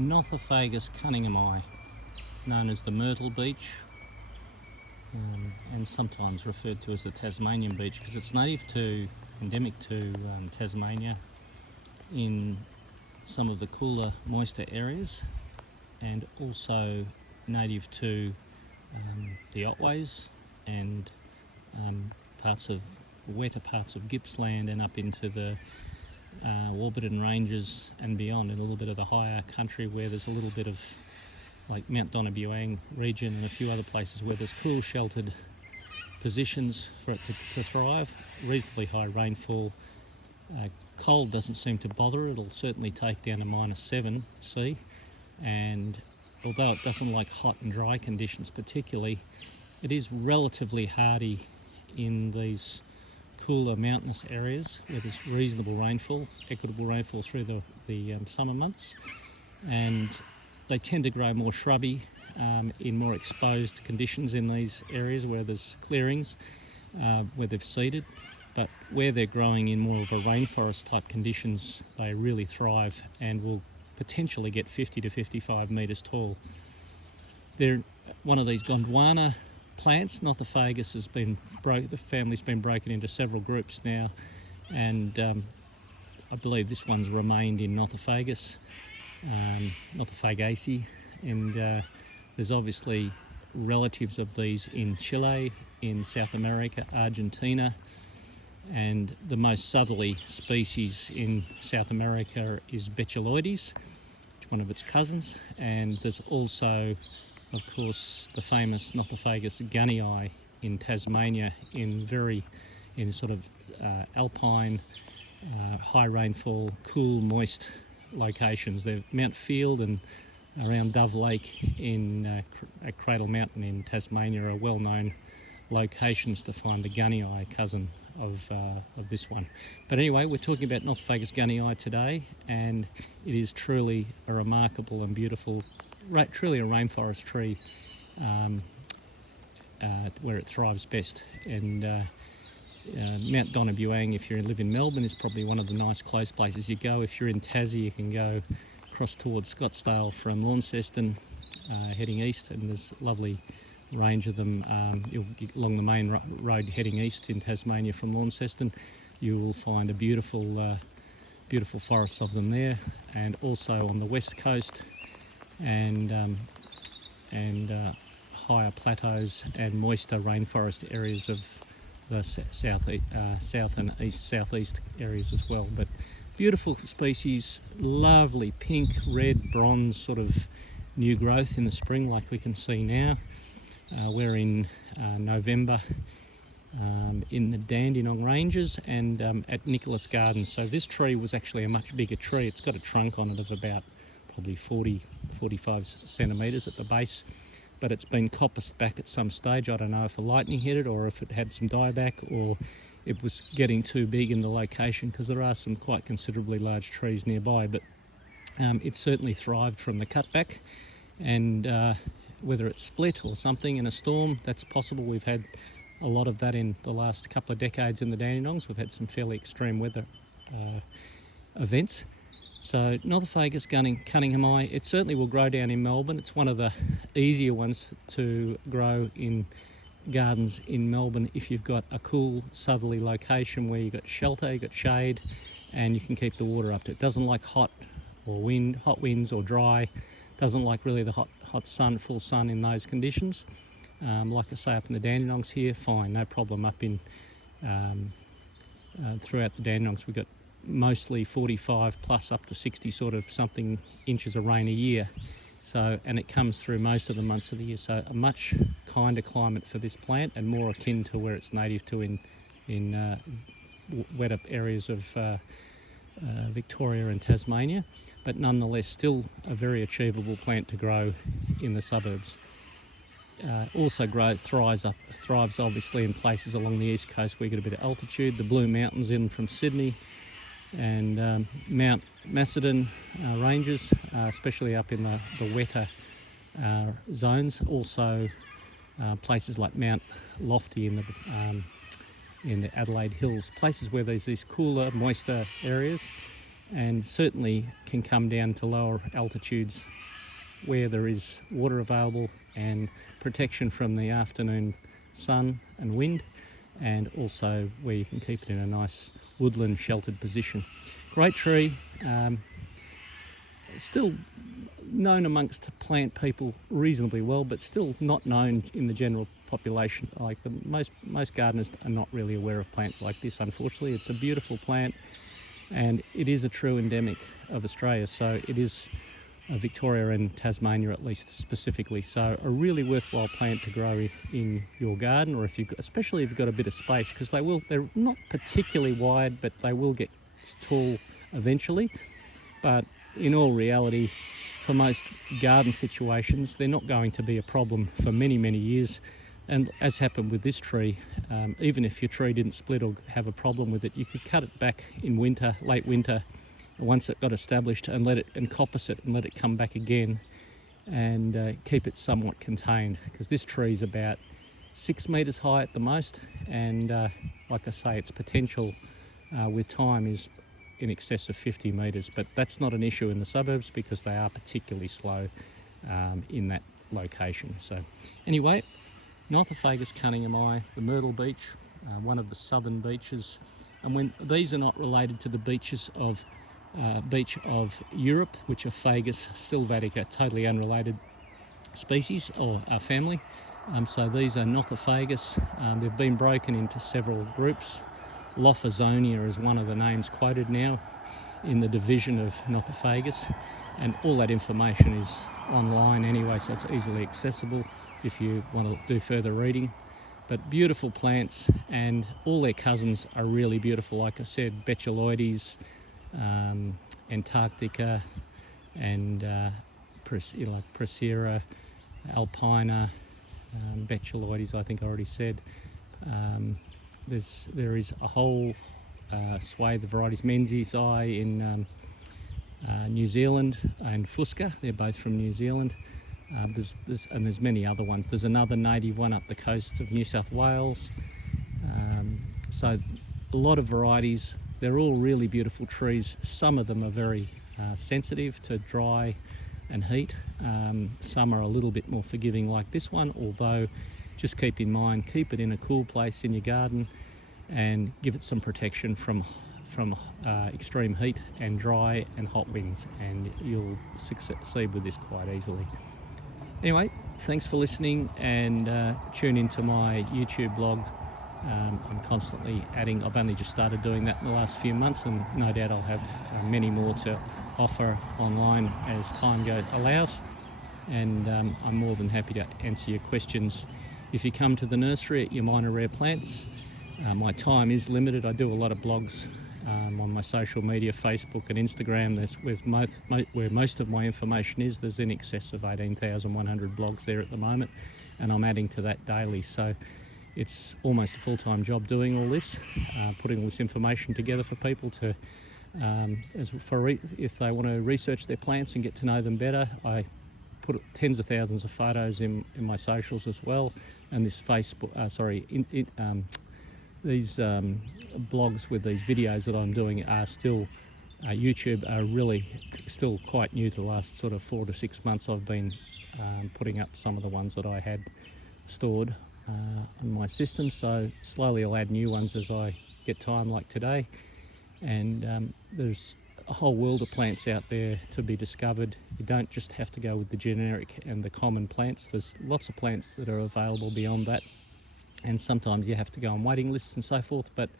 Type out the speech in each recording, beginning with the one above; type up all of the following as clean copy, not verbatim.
Nothofagus cunninghamii, known as the Myrtle beech, and sometimes referred to as the Tasmanian beech because it's endemic to Tasmania in some of the cooler, moister areas, and also native to the Otways and wetter parts of Gippsland and up into the Warburton Ranges and beyond, and a little bit of the higher country where there's a little bit of like Mt Donna Buang region and a few other places where there's cool sheltered positions for it to thrive. Reasonably high rainfall. Cold doesn't seem to bother it. It'll certainly take down to -7 C, and although it doesn't like hot and dry conditions particularly, it is relatively hardy in these cooler mountainous areas where there's reasonable rainfall, equitable rainfall through the summer months, and they tend to grow more shrubby in more exposed conditions in these areas where there's clearings, where they've seeded. But where they're growing in more of a rainforest type conditions, they really thrive and will potentially get 50 to 55 metres tall. They're one of these Gondwana plants. Nothofagus the family's been broken into several groups now, and I believe this one's remained in Nothofagus, Nothofagus, and there's obviously relatives of these in Chile, in South America, Argentina, and the most southerly species in South America is Betuloides, one of its cousins, and there's also, of course, the famous Nothofagus cunninghamii in Tasmania in sort of Alpine, high rainfall, cool, moist locations. They're Mount Field and around Dove Lake at Cradle Mountain in Tasmania are well-known locations to find the cunninghamii cousin of this one. But anyway, we're talking about Nothofagus cunninghamii today, and it is truly a remarkable and beautiful, truly a rainforest tree where it thrives best. And Mt Donna Buang, if you live in Melbourne, is probably one of the nice close places you go. If you're in Tassie, you can go across towards Scottsdale from Launceston, heading east, and there's a lovely range of them. Along the main road heading east in Tasmania from Launceston, you will find a beautiful forests of them there, and also on the west coast and higher plateaus and moister rainforest areas of the south and southeast areas as well. But beautiful species, lovely pink, red, bronze sort of new growth in the spring like we can see now. We're in November in the Dandenong Ranges and at Nicholas Gardens. So this tree was actually a much bigger tree. It's got a trunk on it of about probably 45 centimetres at the base, but it's been coppiced back at some stage. I don't know if a lightning hit it or if it had some dieback or it was getting too big in the location, because there are some quite considerably large trees nearby, but it certainly thrived from the cutback, and whether it's split or something in a storm, that's possible. We've had a lot of that in the last couple of decades in the Dandenongs. We've had some fairly extreme weather events. So Nothofagus cunninghamii, it certainly will grow down in Melbourne. It's one of the easier ones to grow in gardens in Melbourne if you've got a cool southerly location where you've got shelter, you've got shade, and you can keep the water up to it. It doesn't like hot winds or dry. Doesn't like really the hot sun, full sun in those conditions. Like I say, up in the Dandenongs here, fine, no problem. Up in throughout the Dandenongs, we've got mostly 45 plus up to 60 sort of something inches of rain a year. So, and it comes through most of the months of the year. So a much kinder climate for this plant and more akin to where it's native to in wetter areas of Victoria and Tasmania, but nonetheless still a very achievable plant to grow in the suburbs. Also thrives obviously in places along the east coast where you get a bit of altitude. The Blue Mountains in from Sydney and Mount Macedon ranges, especially up in the wetter zones. Also places like Mount Lofty in the Adelaide Hills, places where there's these cooler, moister areas. and certainly can come down to lower altitudes where there is water available and protection from the afternoon sun and wind, and also where you can keep it in a nice woodland sheltered position. Great tree, still known amongst plant people reasonably well, but still not known in the general population. Like most gardeners are not really aware of plants like this, unfortunately. It's a beautiful plant, and it is a true endemic of Australia, so it is Victoria and Tasmania at least specifically, so a really worthwhile plant to grow in your garden, or especially if you've got a bit of space, because they're not particularly wide, but they will get tall eventually. But in all reality, for most garden situations, they're not going to be a problem for many years. And as happened with this tree, even if your tree didn't split or have a problem with it, you could cut it back in winter, late winter, once it got established, and coppice it and let it come back again, and keep it somewhat contained, because this tree is about 6 metres high at the most, and like I say, its potential with time is in excess of 50 metres, but that's not an issue in the suburbs because they are particularly slow in that location. So anyway, Nothofagus cunninghamii, the Myrtle beech, one of the southern beeches, and when these are not related to the beech of Europe, which are Fagus sylvatica, totally unrelated species or family. So these are Nothofagus. They've been broken into several groups. Lophozonia is one of the names quoted now in the division of Nothofagus, and all that information is online anyway, so it's easily accessible if you want to do further reading. But beautiful plants, and all their cousins are really beautiful. Like I said, Betuloides, Antarctica, and Procera, Alpine, Betuloides, I think I already said. There is a whole swathe of varieties. Menzies Eye in New Zealand, and Fusca, they're both from New Zealand. There's many other ones. There's another native one up the coast of New South Wales. So a lot of varieties. They're all really beautiful trees. Some of them are very sensitive to dry and heat. Some are a little bit more forgiving, like this one, although just keep in mind, keep it in a cool place in your garden and give it some protection from extreme heat and dry and hot winds, and you'll succeed with this quite easily. Anyway, thanks for listening, and tune into my YouTube blog. I'm constantly adding. I've only just started doing that in the last few months, and no doubt I'll have many more to offer online as time allows. And I'm more than happy to answer your questions. If you come to the nursery at Yamina Rare Plants, my time is limited. I do a lot of blogs on my social media, Facebook and Instagram. That's where most of my information is. There's in excess of 18,100 blogs there at the moment, and I'm adding to that daily. So it's almost a full-time job doing all this, putting all this information together for people to, if they want to research their plants and get to know them better. I put tens of thousands of photos in my socials as well, and this Facebook, these blogs with these videos that I'm doing are still, YouTube are really still quite new. To the last sort of 4 to 6 months I've been putting up some of the ones that I had stored in my system, so slowly I'll add new ones as I get time, like today. And there's a whole world of plants out there to be discovered. You don't just have to go with the generic and the common plants. There's lots of plants that are available beyond that, and sometimes you have to go on waiting lists and so forth, but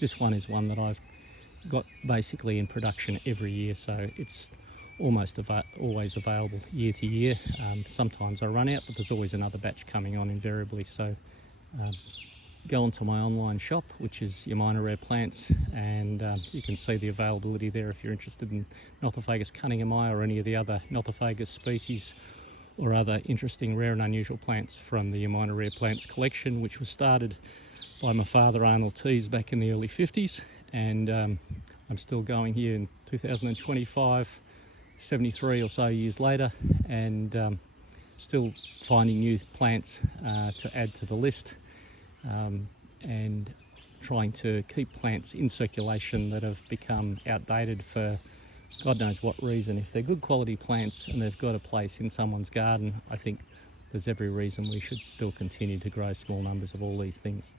this one is one that I've got basically in production every year, so it's almost always available year to year. Sometimes I run out, but there's always another batch coming on invariably. So go onto my online shop, which is Yamina Rare Plants, and you can see the availability there if you're interested in Nothofagus cunninghamii or any of the other Nothofagus species or other interesting rare and unusual plants from the Yamina Rare Plants collection, which was started by my father Arnold Tees back in the early 50s, and I'm still going here in 2025, 73 or so years later, and still finding new plants to add to the list. And trying to keep plants in circulation that have become outdated for God knows what reason. If they're good quality plants and they've got a place in someone's garden, I think there's every reason we should still continue to grow small numbers of all these things.